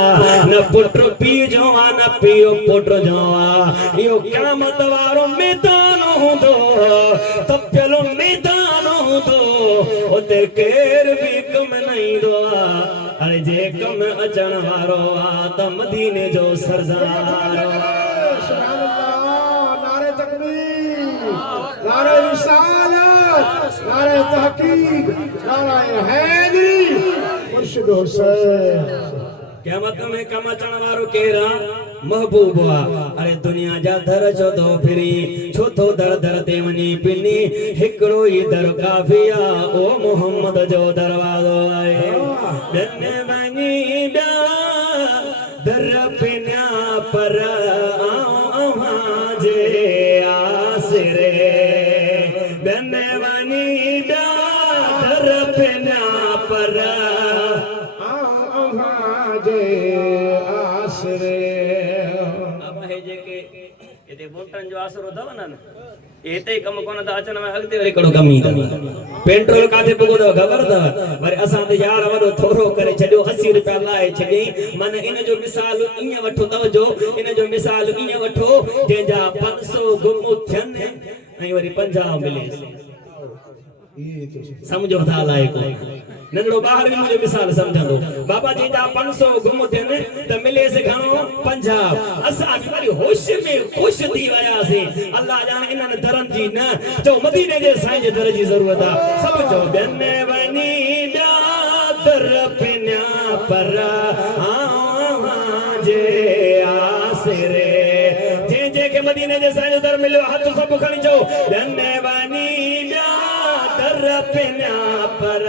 न पुत्र पी जवा न पियो पुत्र जवा यो क़यामत वारो मैदान हूंदो तपियलु मैदान हूंदो उते केर भी कम न ईंदो अरे जे कम अचण वारो आ त मदीने जो सरदार सुभान अल्लाह नारे तकबीर नारे रिसालत नारे तहकीक नारे हैदरी मुर्शिद हुसैन क़यामत में कम अचण वारो केरा महबूब आ अरे दुनिया जा दर जो दो फिरी छो तो दर दर ते वनी पिनी हिकड़ो ही दर काफी आ ओ मोहम्मद जो दरवाजो आए दने वनी दा दर पिना पर आवां जे आसरे दने वनी दा दर पिना पर वोटन जो आसरो दव न एते कम कोन दा अचन में अगते वरी कड़ो कमी दा पेट्रोल काथे पगो दा खबर दा वरी असा ते यार वडो थोरो करे छडियो 80 रुपया लाए छडी मन इन जो मिसाल इया वठो तवजो इन जो मिसाल इया वठो जे जा 500 गुम थियन ऐ वरी 50 मिले समझो था लाए को नंदड़ो बाहर भी मुझे मिसाल समझंदो बाबा जी जा 500 गुम थियन त मिले से घणो 50 असा भी वरी होश में खुश थी वया से अल्लाह जाने इनन दरन जी न जो मदीने जे साईं जे दर जी जरूरत आ सब जो बने वनी दा दर पिना पर जे आसरे जे के मदीने जे साईं जे दर मिलो हाथ सब खणी जो बने वनी दा दर पिना पर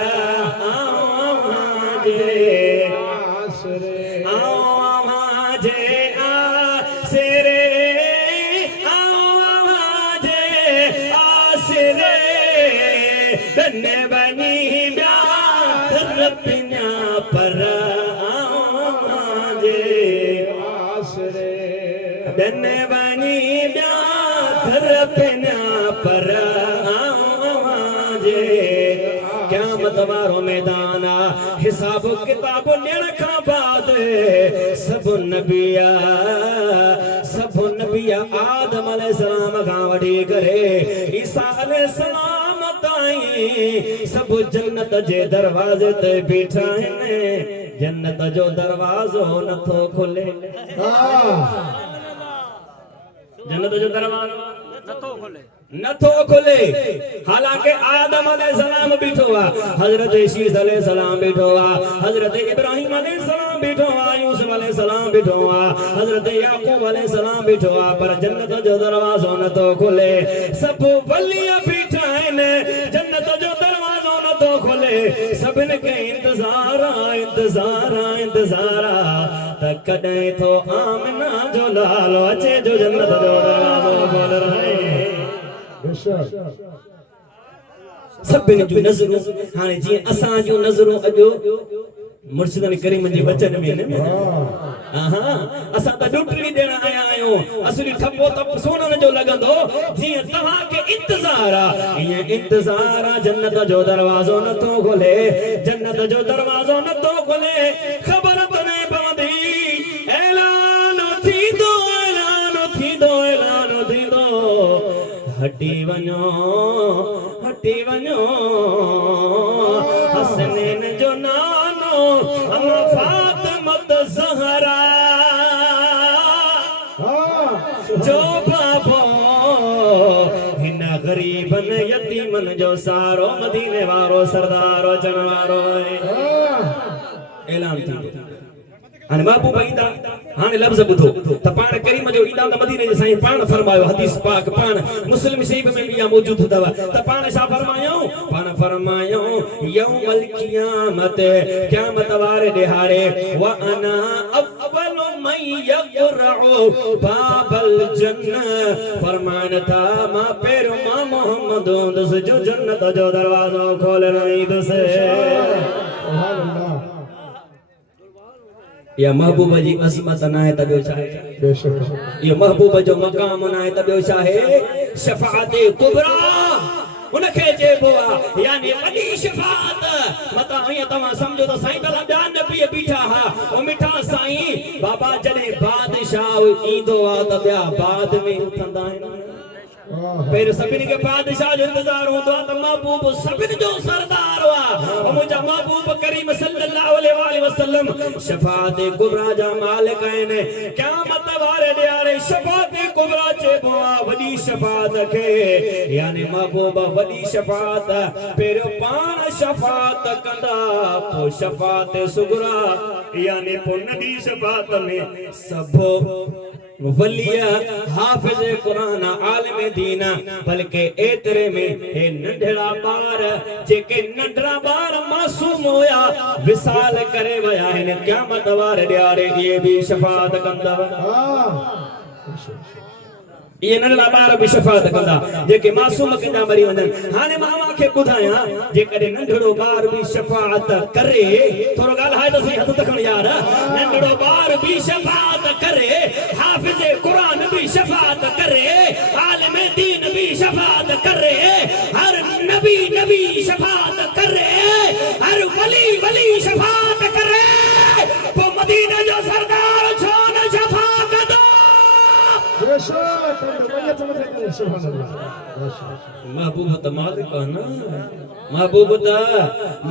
तमारो मैदान हिसाब किताब ॾियण खां बाद सब नबिया आदम अलैहिस्सलाम खां वठी करे ईसा अलैहिस्सलाम ताईं सब जन्नत जे दरवाजे ते बीठा आहिनि जन्नत जो दरवाजो नथो खुले जन्नत जो दरवाजो नथो खुले हालांकि आदम अलैहिस्सलाम बीठो आ हजरत शीस अलैहिस्सलाम बीठो आ हजरत इब्राहिम अलैहिस्सलाम बीठो आ यूसुफ अलैहिस्सलाम बीठो आ हजरत याकूब अलैहिस्सलाम बीठो आ पर जन्नत जो दरवाजो नथो खुले सब वलिया बीठा आहिनि जन्नत जो दरवाजो नथो खुले सभिनि खे इंतज़ार त कॾहिं थो आमिना जो लालो अचे जो जन्नत जो दरवाजो खोल रहे सभिनि जूं नज़रूं हाणे जीअं असां जूं नज़रूं अॼु मुर्शिदन करीम जे वचन में न असां त ड्यूटी ॾियण आया आहियूं असली ठपो तप सोनन जो लॻंदो जीअं तव्हां खे इंतज़ार आहे ईअं इंतज़ार आहे जन्नत जो दरवाज़ो नथो खुले जन्नत जो दरवाज़ो नथो खुले ख़बर त न पवंदी ऐलान थींदो हटी वञो हसनैन जो नानो अम्मा फातिमा ज़हरा जो बाबो हिन गरीबन यतीमन जो सारो मदीने वारो सरदारो जनवारो ऐलान थींदो हाणे महबूब ईंदा हाणे लफ्ज़ ॿुधो त पाण करीम जो ईंदा त मदीने जे साईं पाण फरमायो हदीस पाक पाण मुस्लिम शरीफ में भी मौजूद अथव त पाण छा फरमायो यौमल क़यामत वारे ॾिहाड़े व अना अव्वलु मन यक़रउ बाबल जन्नत फरमान था मां पहिरियों मां मोहम्मद हूंदुसि जो जन्नत जो दरवाज़ो खोलण ईंदुसि सुभान अल्लाह या महबूब जी अज़मत ना है तबे छा है बेशक ये महबूब जो मकाम ना है तबे छा है शफाअत कुबरा उनखे चइबो आहे यानी वॾी शफाअत मता इएं तव्हां सम्झो त साईं तला ॿिया नबी नबी बीठा हा ओ मिठा साईं बाबा जॾहिं बादशाह ईंदो आ त ॿिया बाद में उथंदा आहिनि फिर सभिनी के बादशाह जो इंतजार होंदो त महबूब सभिनी जो सरदार हुआ और मुझा महबूब करीम सल्लल्लाहु अलैहि वसल्लम शफाअत कुबरा जा मालिक आहिनि क़यामत वारे ॾियारे शफाअत कुबरा चइबो आहे वॾी शफाअत खे यानी महबूब वॾी शफाअत पहिरियों पाण शफाअत कंदा पोइ शफाअत सुगरा यानी पोइ नंढी शफाअत में सभो वलिया हाफिज कुरान आलिम दीन बल्कि एतरे में हे नंढड़ा बार जेके नंढड़ा बार मासूम होया विसाल करे वया आहिनि क़यामत वारे ॾियारे ये भी शफाअत कंदा ये नंढड़ा बार भी शफाअत कंदा जेके मासूम कंदा मरी वञनि हाणे मां खे ॿुधायां जेकॾहिं नंढड़ो बार भी शफाअत करे थोरो ॻाल्हाए त सही हथ तखण यार नंढड़ो बार भी शफाअत करे हाफिज कुरान भी शफाअत करे आलिम दीन भी शफाअत करे हर नबी शफाअत करे हर वली शफाअत करे पोइ मदीने जो सरदार छो न शफाअत कंदो महबूब त मालिक आहे न महबूब त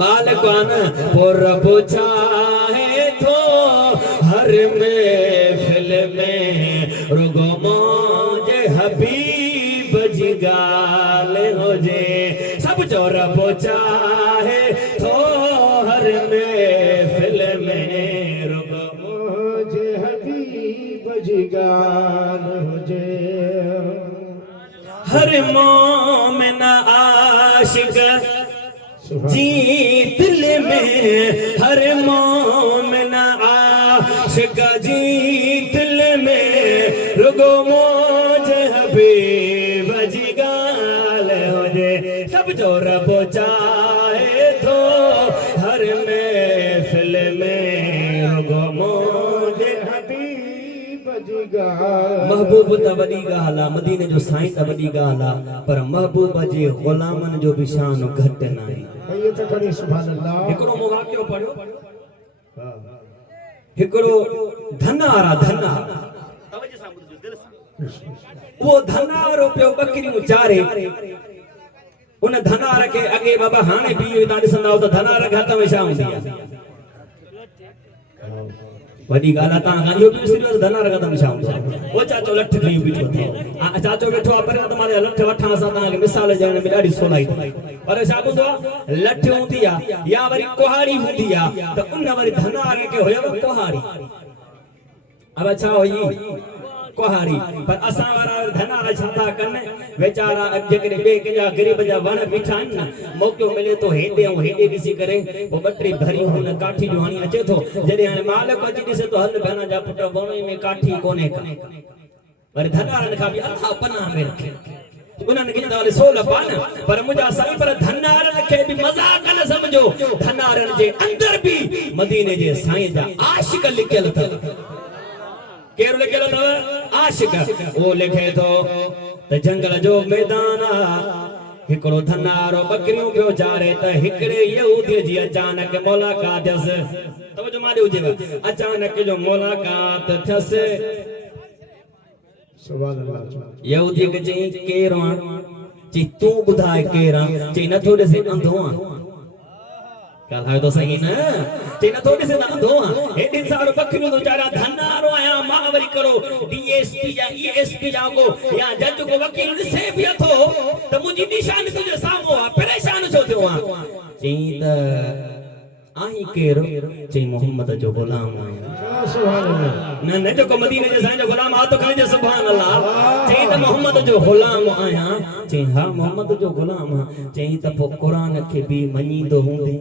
मालिक आहे न पोइ रब चाहे थो हर महफिल में रुगो मौज हबीब जी ॻाल्हि हुजे सब जो रब चाहे थो हर महफिल में रुगो मौज हबीब जी ॻाल्हि हुजे हर मोमिन आशिक जी दिल में हर मोमिन आशिक जी दिल में रुगो मौज हबीब जी ॻाल्हि हुजे सब जो रब चाहे थो हर महफिल में रुगो मौज हबीब जी ॻाल्हि महबूब त वॾी ॻाल्हि आहे मदीने जो साईं त वॾी ॻाल्हि आहे पर महबूब जे ग़ुलामनि जो बि शान घटि न आहे ये त खणी सुभान अल्लाह हिकिड़ो मूं वाक़ियो पढ़ियो हिकिड़ो धनार उहो धनारो पियो ॿकरियूं चारे उन धनार खे अॻे बाबा हाणे बि इहो तव्हां ॾिसंदा त धनार खे हथ में छा हूंदी आहे वॾी ॻाल्हि आहे तव्हां इहो बि ॾिसी वठो धनार खे हथ में छा हूंदो आहे उहो चाचो लठ खणी बीठो अथव चाचो वेठो आहे पहिरियों त मां लठ वठां असां तव्हांखे मिसाल ॾियण में ॾाढी सवलाई पर छा हूंदो आहे लठ हूंदी आहे या वरी कुहाड़ी हूंदी आहे त उन वरी धनार खे हुयव कुहाड़ी अब छा हुई कुहाड़ी पर असां वारा धनार छा था कनि वेचारा जेकॾहिं ॿिए कंहिंजा ग़रीब जा वण बीठा आहिनि न मौक़ो मिले थो हेॾे ऐं हेॾे ॾिसी करे पोइ ॿ टे भरियूं हुन काठी जो हणी अचे थो जॾहिं हाणे मालिक अची ॾिसे थो हल भेण जा पुट वण में काठी कोन्हे का वरी धनारनि खां बि अलाह पनाह में रखे उन्हनि खे त सोल पान पर मुंहिंजा साईं पर धनारनि खे बि मज़ाक न सम्झो धनारनि जे अंदर बि मदीने जे साईं जा आशिक लिखियल अथव केरु लिखियल अथव आशिक वो लिखे थो त जंगल जो मैदान हिकिड़ो धनारो ॿकरियूं पियो चारे त हिकिड़े यहूदीअ जी अचानक मुलाक़ात थियसि तवजो मां ॾियो अचानक जो मुलाक़ात थियसि सुभान अल्लाह यहूदीअ खे चई केरु आहे चई तूं ॿुधाए केरु आहे चई नथो ॾिसे अंधो आहे ॻाल्हायो त सही न चई नथो ॾिसे त अंधो आहे हेॾी सारो ॿकरियूं थो चारिया धनारो आहियां मां वरी करो डीएसपी या ईएसपी जा को या जज को वकील ॾिसे बि थो त मुंहिंजी निशानी तुंहिंजे साम्हूं आहे परेशान छो थियो आहे चई त आहीं केरु चई मोहम्मद जो ग़ुलाम आहियां सुभान अल्लाह न न जेको मदीने जे साईं जो ग़ुलाम आहे त खणी सुभान अल्लाह चई त मोहम्मद जो ग़ुलाम आहियां चई हा मोहम्मद जो ग़ुलाम आहे चई त पोइ क़ुरान खे बि मञींदो हूंदे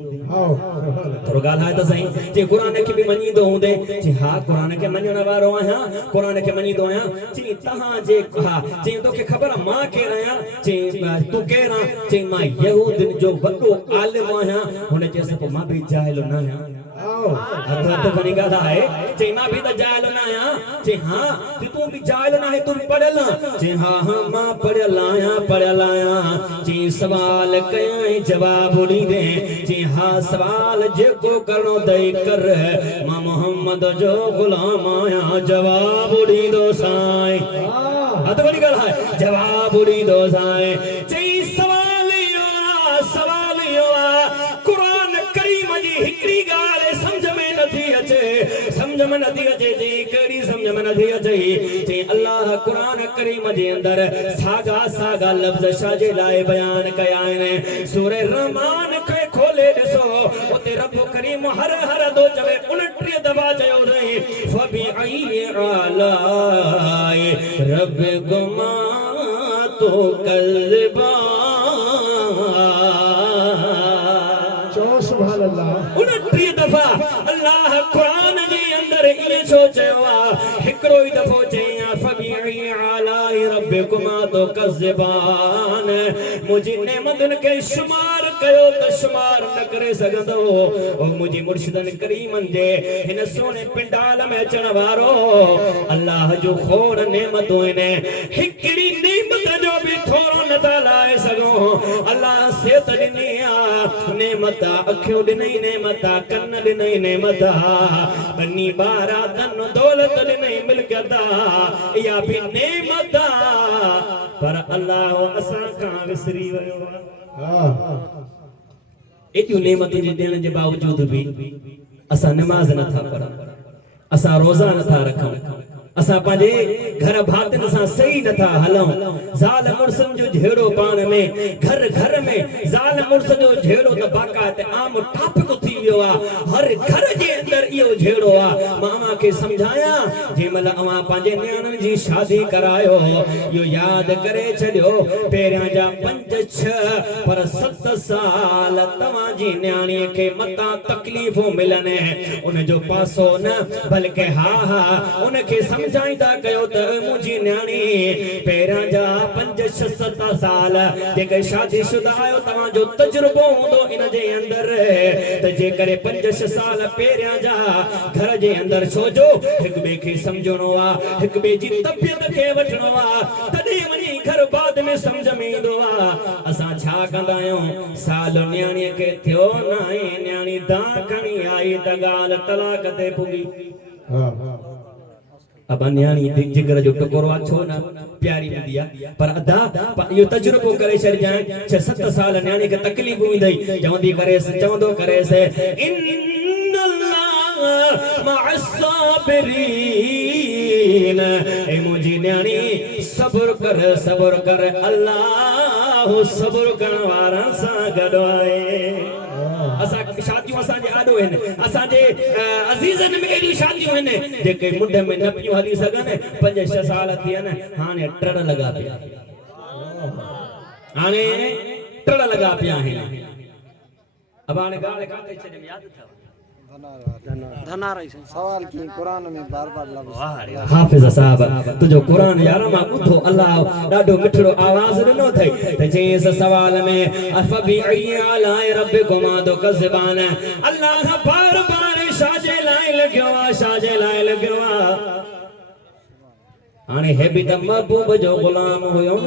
थोरो ॻाल्हाए त सही चई क़ुरान खे बि मञींदो हूंदे चई हा क़ुरान खे मञण वारो आहियां क़ुरान खे मञींदो आहियां चई तव्हां जे हा चई तोखे ख़बर आहे मां केरु आहियां चई तूं केरु आहे चई मां यहूदियुनि जो वॾो आलिम आहियां हुन चयसि पोइ मां बि जाहिल न आहियां हथ हथ खणी ॻाल्हाए चई मां बि त जाइल न आहियां चई हा तूं बि जाइल न आहे तूं बि पढ़ियल चई हा हा मां पढ़ियल आहियां चई सवाल कयां जवाब ॾींदे चई हा सवाल जेको करणो अथई कर मां मोहम्मद जो ग़ुलाम आहियां जवाब ॾींदो साईं हथ खणी ॻाल्हाए जवाब ॾींदो साईं चई सवाल इहो आहे क़ुरान करीम जी हिकिड़ी ॻाल्हि समझ में नथी अचे जी कहिड़ी समझ में नथी अचे चई अल्लाह क़ुरान करीम जे अंदर सागा लफ़्ज़ छा जे लाइ बयान कया आहिनि सूरह रहमान खे खोले ॾिसो उते रब करीम हर दो चवे 29 दफ़ा चयो अथई फबी आई आलाई रब्बिकुमा तो कल्बा सुभान अल्लाह 29 दफ़ा अल्लाह क़ुरान जे अंदर इहे छो चयो आहे हिकिड़ो ई दफ़ो चई फबी आलाई रब्बिकुमा तो कज़्ज़िबान मुंहिंजी नेमतुनि खे शुमार कयो त शुमार न करे सघंदो मुंहिंजी मुर्शिदनि करीमनि जे हिन सोने पिंडाल में अचण वारो अल्लाह जो खोड़ नेमतूं आहिनि हिकिड़ी नेमत जो बि थोरो नथा लाए सघूं अल्लाह सिहत ॾिनी आहे नेमत अखियूं ॾिनई नेमत कन ॾिनई नेमत बनी ॿारा धन दौलत ॾिनई मिल्कियत इहा बि नेमत पर अल्लाह असां खां विसरी वियो एॾियूं नेमतूं जे ॾियण जे बावजूद बि असां नमाज़ नथा पढ़ूं असां रोज़ा नथा रखूं असां पंहिंजे घर भातियुनि सां सही नथा हलूं ज़ाल मुड़ुसनि जो झेड़ो पाण में घर में ज़ाल मुड़ुस जो झेड़ो त बाक़ायदे आम टॉपिक थी वियो आहे हर घर जे अंदर इहो झेड़ो आहे मां खे सम्झायां जंहिंमहिल अवां पंहिंजे नियाणियुनि जी शादी करायो इहो यादि करे छॾियो पहिरियां जा 5-6 पर 7 साल तव्हांजी नियाणीअ खे मतां तकलीफ़ूं मिलनि उनजो पासो न बल्कि हा उनखे समझाईंदा कयो त मुंहिंजी नियाणी पहिरियां जा 5-6-7 साल जेके शादीशुदा आहियो तव्हांजो तजुर्बो हूंदो इन जे अंदर त जेकर 5-6 साल पहिरियां जा घर जे अंदर छोजो हिक ॿिए खे सम्झणो आहे हिक ॿिए जी तबियत खे वठणो आहे तॾहिं वञी घर बाद में सम्झ में ईंदो आहे असां छा कंदा आहियूं साल नियाणीअ खे थियो न आहे नियाणी दां खणी आई त ॻाल्हि तलाक ते पुगी अब नियाणी जिगर जो टुकड़ो आहे छो न प्यारी हूंदी आहे पर अदा इहो तजुर्बो करे छॾजांइ 6-7 साल नियाणी खे तकलीफ़ ईंदई चवंदो करेसि इन्नल्लाह मअस्साबिरीन ए मुंहिंजी नियाणी सब्र कर अल्लाह सब्र करण वारनि सां गॾु आहे असां शादियूं असांजे आॾो आहिनि असांजे अज़ीज़नि में एॾियूं शादियूं आहिनि जेके मुंड में न पियूं हली सघनि 5-6 साल थी आहिनि हाणे टड़ लॻा पिया आहिनि अब हाणे ॻाल्हि काथे छॾे यादि अथव सवाल की कुरान में बार-बार लफ़्ज़ हाफिज़ साहब तुझो कुरान यार मां ॿुधो अल्लाह ॾाढो मिठड़ो आवाज़ ॾिनो अथई त चईंस सवाल में अफ़बी आलाई रब्बिकुमा तुकज़्ज़िबान अल्लाह बार-बार शाजे लाइ लॻियो आहे हाणे हे बि त महबूब जो ग़ुलाम हुयो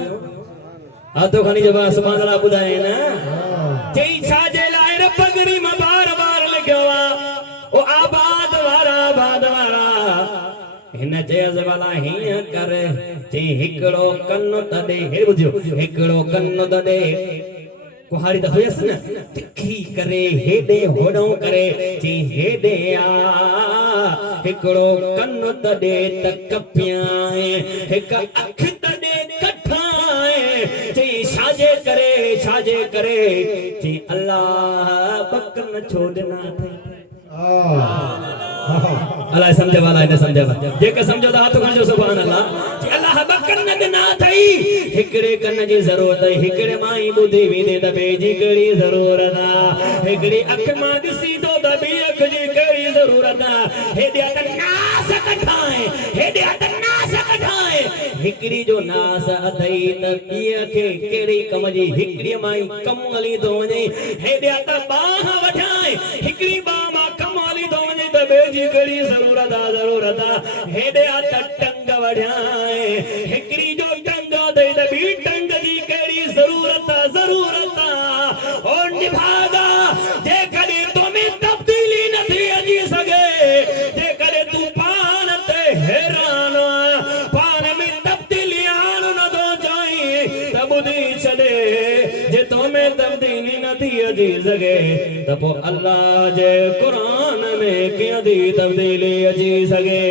हथो खणी जवाब सुभाणे अल्लाह ॿुधाए न चई छाजे लाइ रब करीम बार-बार लॻियो आहे ओ आबाद वारा हिन चयस वाला हीअं कर चई हिकिड़ो कन्नु तॾे हे ॿुधियो हिकिड़ो कन्नु तॾे कुहाड़ी त हुयसि न तिखी करे हेॾे होॾो करे चई हेॾे आ हिकिड़ो कन्नु तॾे त कपियां हिकु अखि तॾे कठां चई छाजे करे चई अल्लाह बकन छो ॾिना अथई अल्लाह समझ वाला ने समझ जेके समझो त हथ खणजो सुभान अल्लाह जी अल्लाह बकन न ॾिना अथई हिकिड़े कन जी ज़रूरत आहे हिकिड़े मां ई ॿुधी वेंदे त ॿिए जी कहिड़ी ज़रूरत आहे हिकिड़ी अख मां ॾिसी थो त ॿी अख जी कहिड़ी ज़रूरत आहे हेॾे त नास कढाए हिकिड़ी जो नास अथई त ॿीअ खे कहिड़ी कम जी हिकिड़ी मां ई कमु हली थो वञे हेॾे त बाह वठाए हिकिड़ी बाह मां कमु हली थो वञे बेजी कड़ी जरूरत हेडे आता टंग वढ़ाए हिकड़ी जो टंग दे बी टंग दी कड़ी जरूरत और निभागा जे करे तुम्हें तब्दीली न थी अजी सके जे करे तू पान ते हैरान पान में तब्दीली आन न दो जाई तब दी चले जे तुम्हें तब्दीली न थी अजी सके तब अल्लाह जे कुरान में क्या दी तब्दीली अजी सके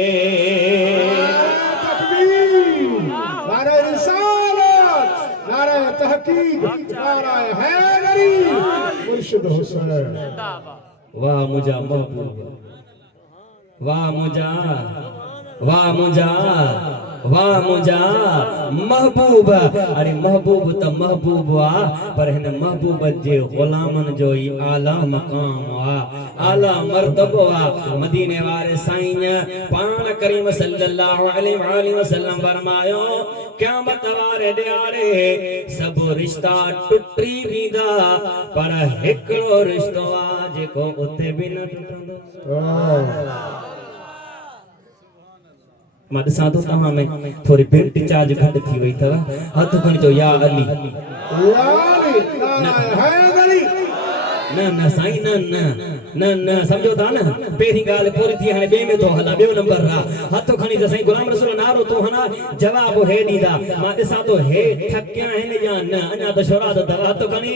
नारे रिसालत नारे तहकीक नारे हैदरी मुर्शिद हुसैन वाह मुझा महबूब वाह मुझा महबूब अरे महबूब त महबूब वा पर हिन महबूब जे गुलामन जो ही आला मकाम वा आला मर्तबो वा मदीने वारे साईं पान करीम सल्लल्लाहु अलैहि वसल्लम फरमायो क़यामत वारे ॾियारे सब रिश्ता टुटी वेंदा पर हिकड़ो रिश्तो आ जेको उते भी न टुटंदो मां ॾिसां थो तव्हां में थोरी बेल्ट चार्ज घटि थी वई अथव हथ खणी चओ या अली न साईं न सम्झो था न पहिरीं ॻाल्हि पूरी थी हाणे ॿिए में थो हलां ॿियो नंबर आहे हथ खणी त साईं गुलाम रसूल नारो तूं हना जवाब हे ॾींदा मां ॾिसां थो हे थकिया आहिनि या न अञा त छोरा अथव हथ खणी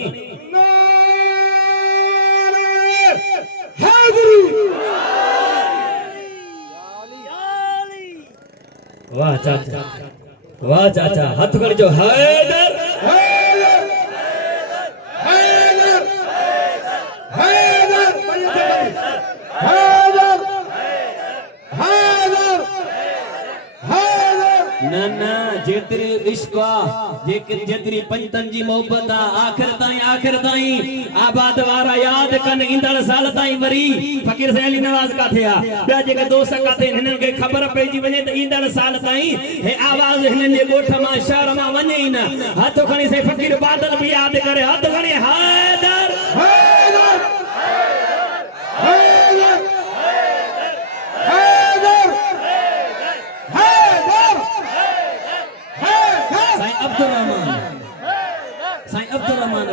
वाह चाचा हथ खणी चओ हैदर न जेतरी इश्क जेतरी पंचतन जी मोहब्बत आखिर ताईं आबाद वारा याद कन ईंदड़ साल ताईं वरी फकीर सैली नवाज का थिया ॿिया जेके दोस्त काथे हिननि खे ख़बर पइजी वञे त ईंदड़ साल ताईं हे आवाज़ हिननि जे ॻोठ मां शहर मां वञे ई न हथ खणी से फकीर बादल बि यादि करे हथ खणी हैदर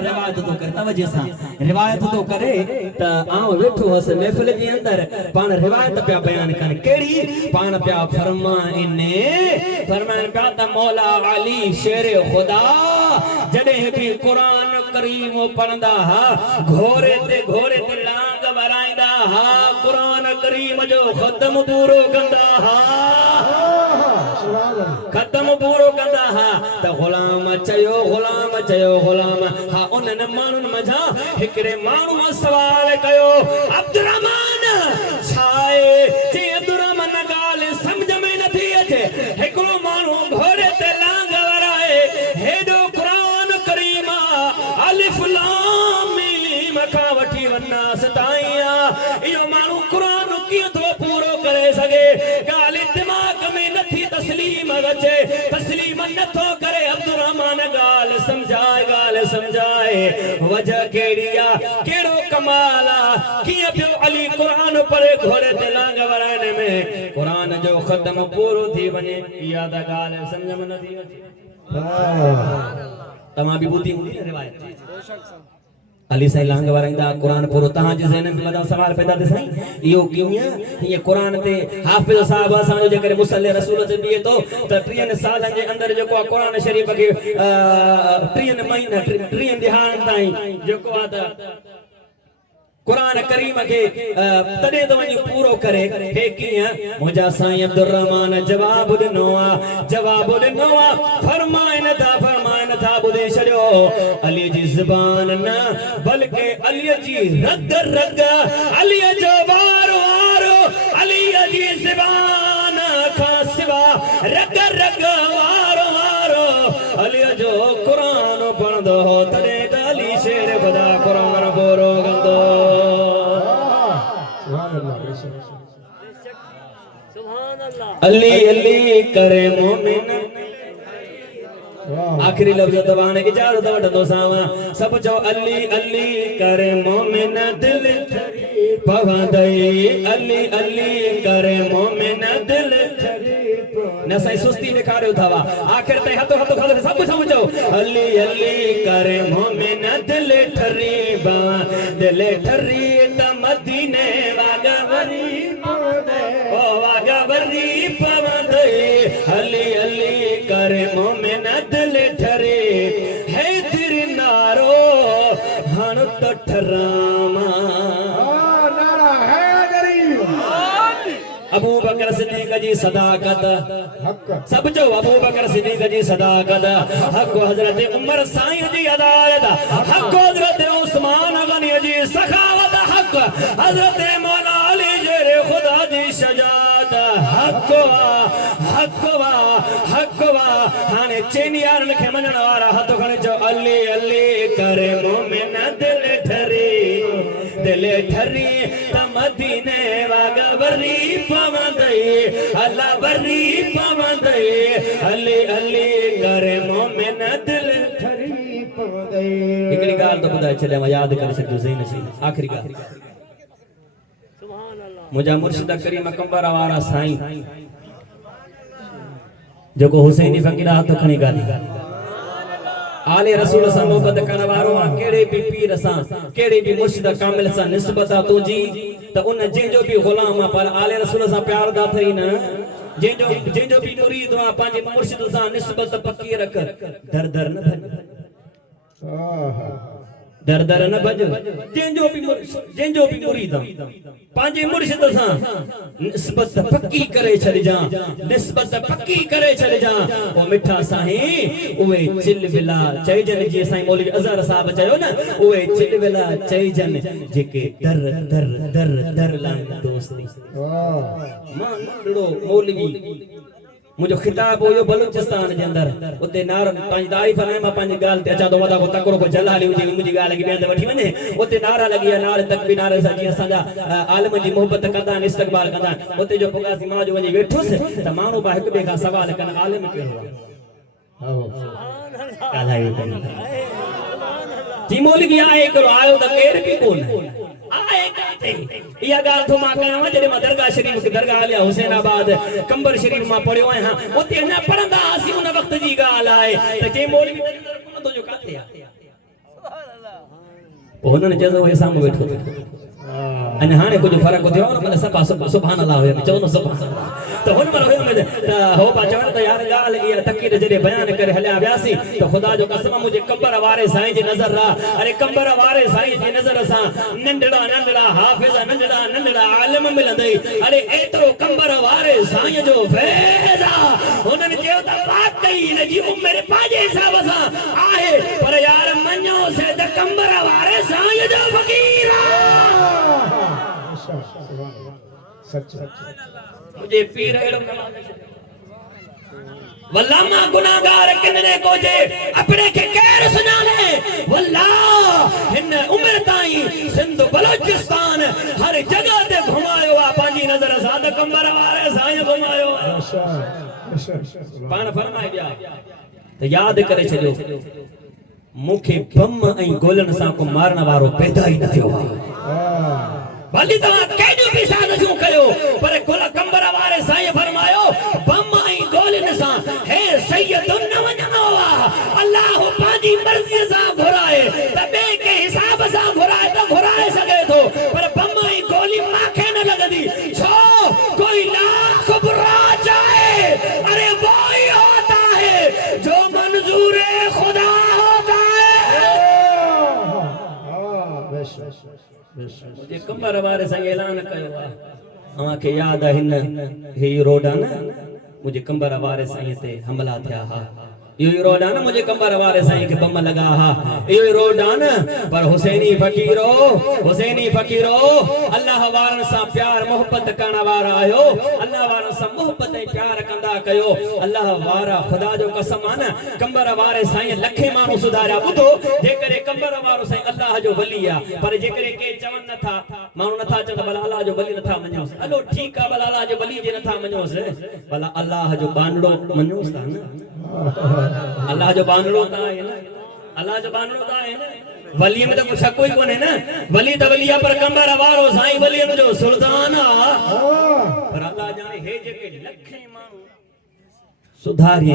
रिवायत तो करे तवज्जो सां रिवायत तो करे त आऊं वेठो हस महफिल जे अंदर पाण रिवायत पिया बयान कन केड़ी पाण पिया फरमाइन पिया त मौला अली शेर खुदा जडे भी कुरान करीम पढ़ंदा हा घोरे ते लांग वराइंदा हा कुरान करीम जो खत्म पूरो कंदा हा खत्म पूरो कंदा हा त गुलाम चयो गुलाम हा उन्हनि माण्हुनि मझा हिकिड़े माण्हू सवाल कयो अब्दुर्रहमान छाए जे अब्दुर्रहमान ॻाल्हि सम्झ में नथी अचे हिकिड़ो माण्हू घोड़े ते लांग वराए हेॾो क़ुरान करीम अलिफ लाम मीम खां वठी वनास ताईं इहो माण्हू क़ुरान कीअं थो पूरो करे सघे ॻाल्हि दिमाग़ में नथी तस्लीम अचे तस्लीम नथो करे अब्दुर्रहमान ॻाल्हि समझाए वजह केड़ी आ केड़ो कमाल आ कीअं पियो अली कुरान पढ़े घोड़े ते लांग वराइण में कुरान जो खत्म पूरो थी वञे इहा त ॻाल्हि सम्झ में नथी अचे तव्हां बि ॿुधी हूंदी रिवायत अली साईं लांग वराइंदा कुरान पूरो तहां जे ज़हन में वॾा सवाल पैदा थिए साईं इहो कीअं हीअ कुरान ते हाफ़िज़ साहब असांजो जेकर मुसल्ले रसूल ते बीहे थो त 30 सालनि जे अंदर जेको आहे कुरान शरीफ़ खे 30 महीना 30 ॾिहाड़नि ताईं जेको आहे त कुरान करीम के तडे तो वनी पूरो करे हे किया मुझा साईं अब्दुर्रहमान जवाब दिनो आ फरमाइन था बुदे छड़ियो अली जी ज़बान न बल्कि अली जी रग अली जो वार अली जी ज़बान का सिवा रग वार अली जो कुरान पढ़दो तडे अली शेर खुदा कुरान पूरो कंदो अली करे मोमिन आखिरी लफ्ज दबाण इजाजत वठंदो सां सब चओ अली करे मोमिन दिल पवंदे अली अली करे मोमिन दिल ठरी न साईं सुस्ती ॾेखारियो अथव आख़िर ताईं हथो हथो खलो सभु सम्झो अली अली करे मोमिन दिल ठरी दिल ठरी त मदीने वागवरी पवंदे ओ वागवरी पवंदे अली अली करे मोमिन दिल ठरी है दिल नारो हण तो ठरामा नारा हैदरी अबू बकर सिद्दीक जी सदाकत हक सब जो अबू बकर सिद्दीक जी सदाकत हक हजरत उमर साईं जी अदालत हक हजरत उस्मान गनी जी सखावत हक हजरत मौला अली जेरे खुदा जी शजात हक वा हाने चेनियारन खे मञण वारा हथ खणे चो अली अली करे मोमिन दिल ठरी त मदीने वागवरी पवंदे अल्लाह वरी पवंदे अली अली करे मोमिन दिल ठरी पवंदे हिकिड़ी ॻाल्हि त ॿुधाए छॾियां मां यादि करे छॾियो सही नसीब आख़िरी ॻाल्हि मुंहिंजा मुर्शिद करीम कंबर वारा साईं जेको हुसैनी फ़कीर हथ खणी ॻाल्हि आले रसूल सां मोहब्बत करण वारो केड़े भी पीर सां केड़े भी मुर्शिद कामिल सां निस्बत तुंहिंजी त उन जंहिंजो भी गुलाम पर आले रसूल सां प्यार दा थई न जंहिंजो भी मुरीद आ पंहिंजे मुर्शिद सां निस्बत पकी रख दर दर न भज दर दर न भज जंहिंजो भी मुरीद पंहिंजे मुर्शिद सां निस्बत पकी करे छॾिजां निस्बत पकी करे छॾिजां ओ मिठा साईं उहे चिलबिला चइजन जी साईं मौलवी अज़हर साहब चयो न उहे चिलबिला चइजन जेके दर दर दर दर लाइन दोस्ती मां नंढड़ो मौलवी मुझो खिताब हुयो बलूचिस्तान जे अंदर उते नार पंहिंजी तारीफ़ लाइ मां पंहिंजी ॻाल्हि ते अचां थो वॾा को तकिड़ो को जलाली हुजे मुंहिंजी ॻाल्हि खे ॿिए हंधि वठी वञे उते नारा लॻी आहे नारे तक बि नारे सां जीअं असांजा आलिम जी मोहबत कंदा आहिनि इस्तक़बाल कंदा आहिनि उते जो पुगासी मां जो वञी वेठुसि त माण्हू पिया हिक ॿिए खां सवाल कनि आलिम कहिड़ो आहे ॻाल्हायो जी मौलवी आहे हिकिड़ो आयो त केर बि कोन आए काथे इहा ॻाल्हि थो मां कयां जॾहिं मां दरगाह शरीफ़ दरगाह हलिया हुसैनाबाद कंबर शरीफ़ मां पढ़ियो आहियां उते न पढ़ंदा हुआसीं उन वक़्त जी ॻाल्हि आहे त जे मौलवी पढ़ंदो जो काथे आहे पोइ हुननि चयो हे साम्हूं वेठो अने हाणे कुझु फ़र्क़ु थियो न मतलब सभा सुभान अल्लाह हुयो चओ न सुभान अल्लाह त हुन महिल हुयो त हो पा चवनि त यार ॻाल्हि इहा तक़ीर जॾहिं बयानु करे हलिया वियासीं त ख़ुदा जो कसम मुंहिंजे कंबर वारे साईं जी नज़र आहे अरे कंबर वारे साईं जी नज़र सां नंढड़ा नंढड़ा हाफ़िज़ नंढड़ा नंढड़ा आलिम मिलंदई अरे एतिरो कंबर वारे साईं जो फैज़ आहे हुननि चयो त वाकई हिन जी उमिरि पंहिंजे हिसाब सां आहे पर यार मञोसि त कंबर वारे साईं जो फ़क़ीर आहे सच मुझे पीर वल्ला मां गुनाहगार किने को जे अपने के कैर सुनाने वल्ला हिन उम्र ताई सिंध बलोचिस्तान हर जगह ते घुमायो आ पांजी नजर साद कंबर वारे साईं घुमायो पाण फरमाए दिया त याद करे छडियो मुखे बम ऐं गोलन सां को मारण वारो पैदा ही न थियो भली तव्हां केॾियूं बि साज़िशूं कयो पर गुल कंबर वारे साईं फरमायो बम ऐं गोलियुनि सां हे सैयद न वञणो आहे अल्लाह पंहिंजी मर्ज़ीअ सां घुराए त ॿिए के हिसाब सां घुराए त घुराए सघे थो पर बम ऐं गोली मूंखे न लॻंदी छो कोई लाख बुरा चाहे अरे वो ही होता है जो मंजूर खुदा होता है मुझे कंबर वारे सां ऐलान कयो आहे अवांखे यादि आहे हिन हे रोड आहे न मुझे कंबर वारे साईं ते हमला थिया हा इहो ई रोड आहे न मुझे कंबर वारे साईं खे बम लॻा हा इहो ई रोड आहे न पर हुसैनी फ़कीरो अल्लाह वारनि सां प्यार मोहब्बत करण वारा आहियो अल्लाह वारनि सां मोहब्बत ऐं प्यार कंदा कयो अल्लाह वारा ख़ुदा जो कसम आहे न कंबर वारे साईं लखे माण्हू सुधारिया ॿुधो जेकॾहिं कंबर वारो साईं अल्लाह जो वली आहे पर जेकॾहिं के चवनि नथा माण्हू नथा चवनि भला अल्लाह जो वली नथा मञोसि हलो ठीकु आहे भला अल्लाह जो वली जे नथा मञोसि भला अल्लाह जो बांदड़ो मञोसि था न अल्लाह जो बांदड़ो त आहे न अल्लाह जो बांदड़ो त आहे न वली में तो कुछ कोई कोने ना वली त वलिया पर कंबर वारो साईं वली जो सुल्तान आ पर अल्लाह जाने हे जेके लखे मानू सुधारी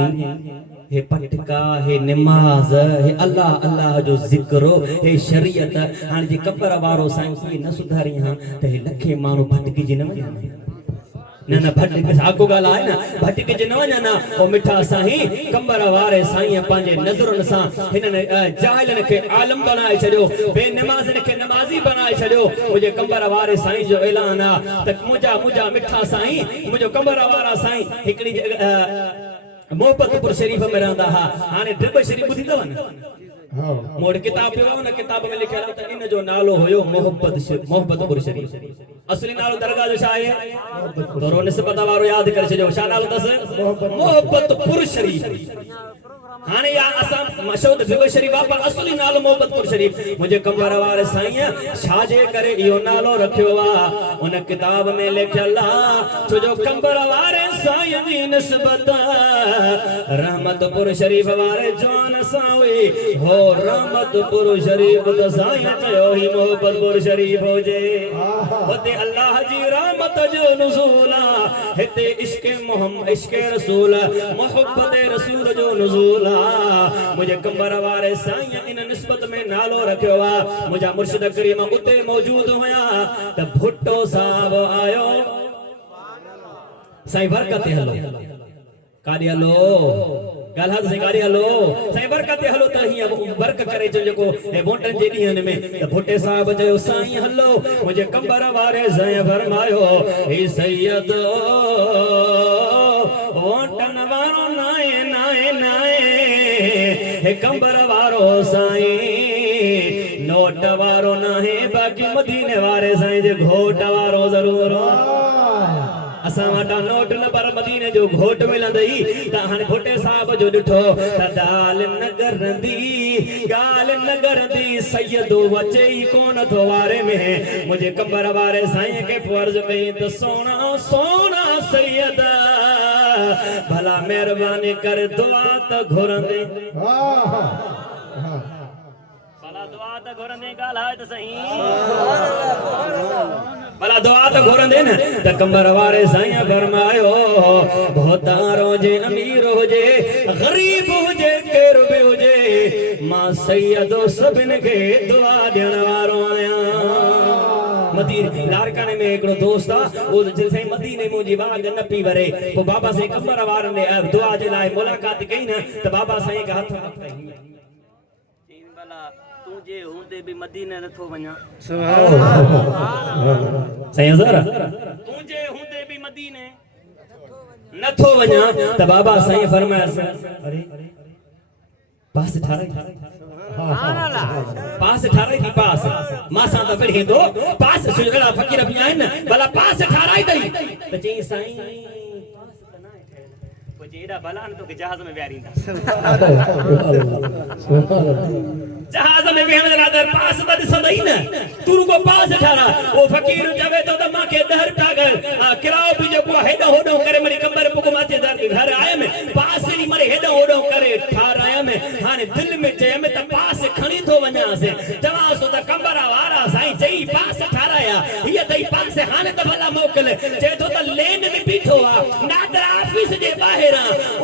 हे पटका हे नमाज हे अल्लाह अल्लाह जो जिक्रो हे शरीयत हाने जे कंबर वारो साईं की न सुधारी हां त हे लखे मानू भटकी जी न वञा न भटक सागो गाल आहे न भटक जे न वञा न ओ मिठा साईं कंबर वारे साईं पंहिंजे नज़रुनि सां हिननि जाहिलनि खे आलम बनाए छॾियो बेनमाज़नि खे नमाज़ी बनाए छॾियो मुंहिंजे कंबर वारे साईं जो ऐलान आहे त मुंहिंजा मिठा साईं मुंहिंजो कंबर वारा साईं हिकिड़ी मोहब्बतपुर शरीफ़ में रहंदा हा हाणे ड्रिब शरीफ़ ॿुधी अथव न मोड़ किताब पियो आहे न किताब में लिखियल त इन जो नालो हुयो मोहब्बतपुर शरीफ़ असली नालो दरगाह जो छा आहे थोरो निस्बत वारो यादि करे छॾियो छा नालो अथसि मोहब्बतपुर शरीफ़ हाने या असां मशहूर ड्रिब शरीफ़ आहे पर असली नालो मोहब्बतपुर शरीफ़ मुंहिंजे कंबर वारे साईं छाजे करे इहो नालो रखियो आहे उन किताब में लिखियल आहे छो जो कंबर वारे साईं जी निस्बत रहमतपुर शरीफ़ वारे जवान सां हुई हो रहमतपुर शरीफ़ त साईं चयो ही मोहब्बतपुर शरीफ़ हुजे हुते अल्लाह जी रहमत जो नुज़ूल आहे हिते इश्क़ मोहम्मद इश्क़ रसूल मोहब्बत रसूल जो नुज़ूल मुझे कंबर वारे साईं इन निस्बत में नालो रखियो आ मुझा मुर्शिद करीम उते मौजूद हुया त भुट्टो साहब आयो साईं बरकत हलो काडी हलो गाला से गाड़ी हलो साईं बरकत हलो त हिया वर्क करे जो जेको ए वोटन जे ॾींहनि में त भुट्टे साहब चयो साईं हलो मुझे कंबर वारे साईं फरमायो हे सैयद वोटन वारो नाए नाए नाए हे कंबर वारो साईं नोट वारो नाहे बाकी मदीने वारे साईं जे घोट वारो जरूर असां वटा नोट न पर मदीने जो घोट मिलंदई त हाणे भुट्टे साहब जो ॾिठो त दाल न करंदी सैयदो अचे ई कोन थो वारे में मुंहिंजे कंबर वारे साईं खे फर्ज़ कई त सोना सोना सैयद भला मेहरबानी कर दुआ त घुरंदे भला दुआ त घुरंदे ॻाल्हि आहे त सही भला दुआ त घुरंदे न त कंबर वारे साईं फरमायो भोतार हुजे अमीर हुजे ग़रीब हुजे केर बि हुजे मां सैयदो सभिनि खे दुआ ॾियण वारो आहियां मदीने लारकाने में हिकिड़ो दोस्त आहे उहो साईं मदीने मुंहिंजी वाग न पई वरे पोइ बाबा साईं कंबर वारनि ने दुआ जे लाइ मुलाक़ात कई न त बाबा साईं खे हथ तुझे हुंदे भी मदीने नथो वञा सही हज़र तुझे हुंदे भी मदीने नथो वञा त बाबा साईं फरमाया अरे पास ठाराई पास ठाराई थी पास मां सां त फिर हेदो पास सुजड़ा फकीर भी आहिनि भला पास ठाराई अथई त चई साईं जेड़ा भला न तो जहाज में विहारींदा जहाज में वेहण रादर पास त ॾिसंदई न तू रुगो पास ठारा ओ फकीर चवे तो त मांखे 10 रुपया कर किराओ भी जेको हेडो होडो करे मरी कंबर पुग माचे घर आया में पास नी मरे हेडो होडो करे ठाराया में हाने दिल में चए में त पास खणी थो वञा से चवा सो त कंबर वारा साईं चई पास ठाराया ये तई पास हाने त भला मोकल चे तो त लेन में बीठो आ नादर ऑफिस जे ॿाहिर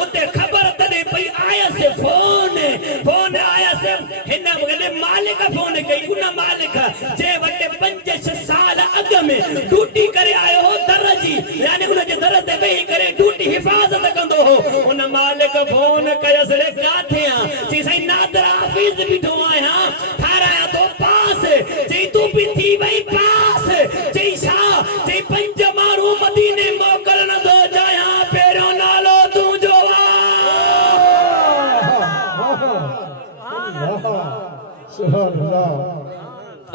उते खबर तने पई आया से फोन आया से हिन मुगले मालिक फोन कई उन मालिक जे वटे 5-6 साल अग में ड्यूटी करे आयो हो दरजी यानी उन जे दर ते वेही करे ड्यूटी हिफाजत कंदो हो उन मालिक फोन कयस रे काथे आ जी सही नादर ऑफिस बीठो आया ठाराया तो पास जी तू भी थी वई पास जी छा जी 5 मारू मदीने मोकल न दो जाया पेरो नालो तू जो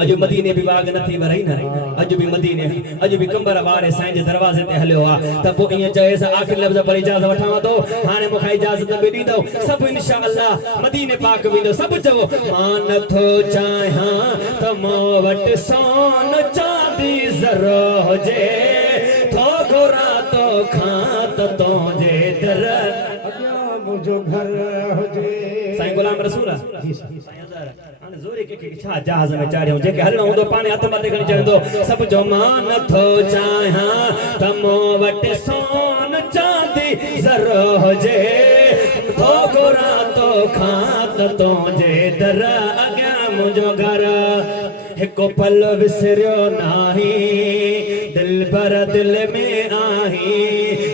अजो मदीने भी बाग नथी वरई न अजो भी मदीने अजो भी कंबर वारे साईं जे दरवाजे ते हलियो आ त पो इया चए सा आखिर लफ्ज पर इजाजत वठावा तो हाने मुखा इजाजत बि ॾींदो सब इंशाअल्लाह मदीने पाक वेंदो सब चओ मां नथो चाहियां त मूं वटि सोन चांदी ज़रो हुजे थो घुरा तो खां त तुंहिंजे दर अॻियां मुंहिंजो घर हुजे साईं गुलाम रसूल जी हाणे ज़ोरे के छा जहाज में चाढ़ियो जेके हलणो हूंदो पाणे हथ मथे खणी चवंदो सब जो मान थो चाहियां त मूं वटि सोन चांदी ज़रो हुजे तो घुरां तो खां त तुंहिंजे दर अॻियां मुंहिंजो घर हिकु पल विसरियो नाही दिल भर दिल में आही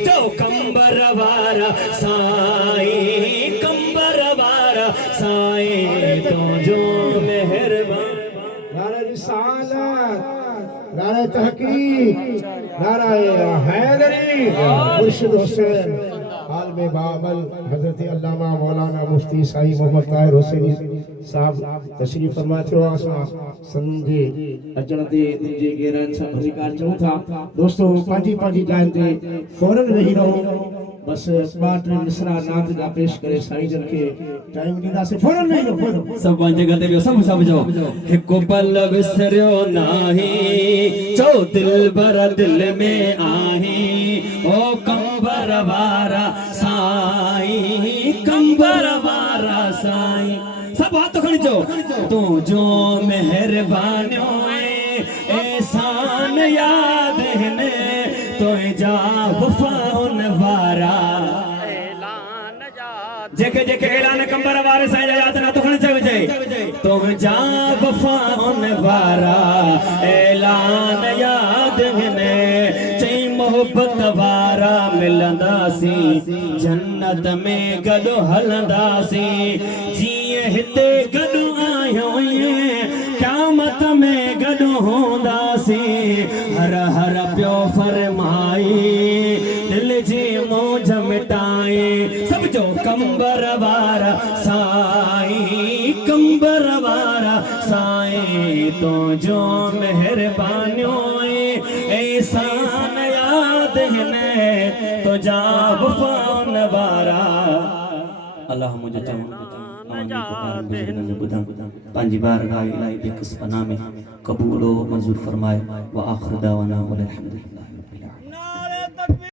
चो कंबर वारा साईं कंबर वारा साईं तुंहिंजो मेहरबान नारा रिसालत नारा तहकीक नारा हैदरी मुर्शिद हुसैन आलम बाबल हजरत अल्लामा मौलाना मुफ्ती साईं मोहम्मद ताहिर हुसैनी साहब तशरीफ फरमा थियो असां संजे अचण ते तुंहिंजे गेरनि सां अधिकार चऊं था दोस्तों पंहिंजी पंहिंजी जाइ ते फौरन वेही रहो बस ॿ टे मिसरा नात जा पेश करे साईं जन खे टाइम ॾींदासीं फौरन वेही रहो फौरन सब पंहिंजे जगह ते वियो सब जो हिकु पल विसरियो नाही चो दिल भर दिल में आही ओ कंबर वारा साईं कंबर वारा साईं सब हाथ खणी चो तूं जो मेहरबानियो एहसान याद हिने तुंहिंजा वफ़ाउन वारा जेके जेके ऐलान कंबर वारे साईं जा याद ना तो खणी चइजे तुंहिंजा वफ़ाउन वारा ऐलान याद हिने चई मोहब्बत वारा मिलंदासीं जन्नत में गॾु हलंदासीं जीअं हिते गॾु आहियूं क़यामत में गॾु हूंदासीं हर हर पियो फरमाई दिल जी मौज मिटाई सब जो कंबर वारा साईं कंबर वारा साईं तुंहिंजो मेहरबानियो एहसान याद हिने तुंहिंजा वफ़ाउन वारा अल्लाह मुझे पंहिंजी बारगाह इलाही बेकस पनाह में क़बूल व मंज़ूर फरमाए व आख़िर दावाना अल्हम्दुलिल्लाह।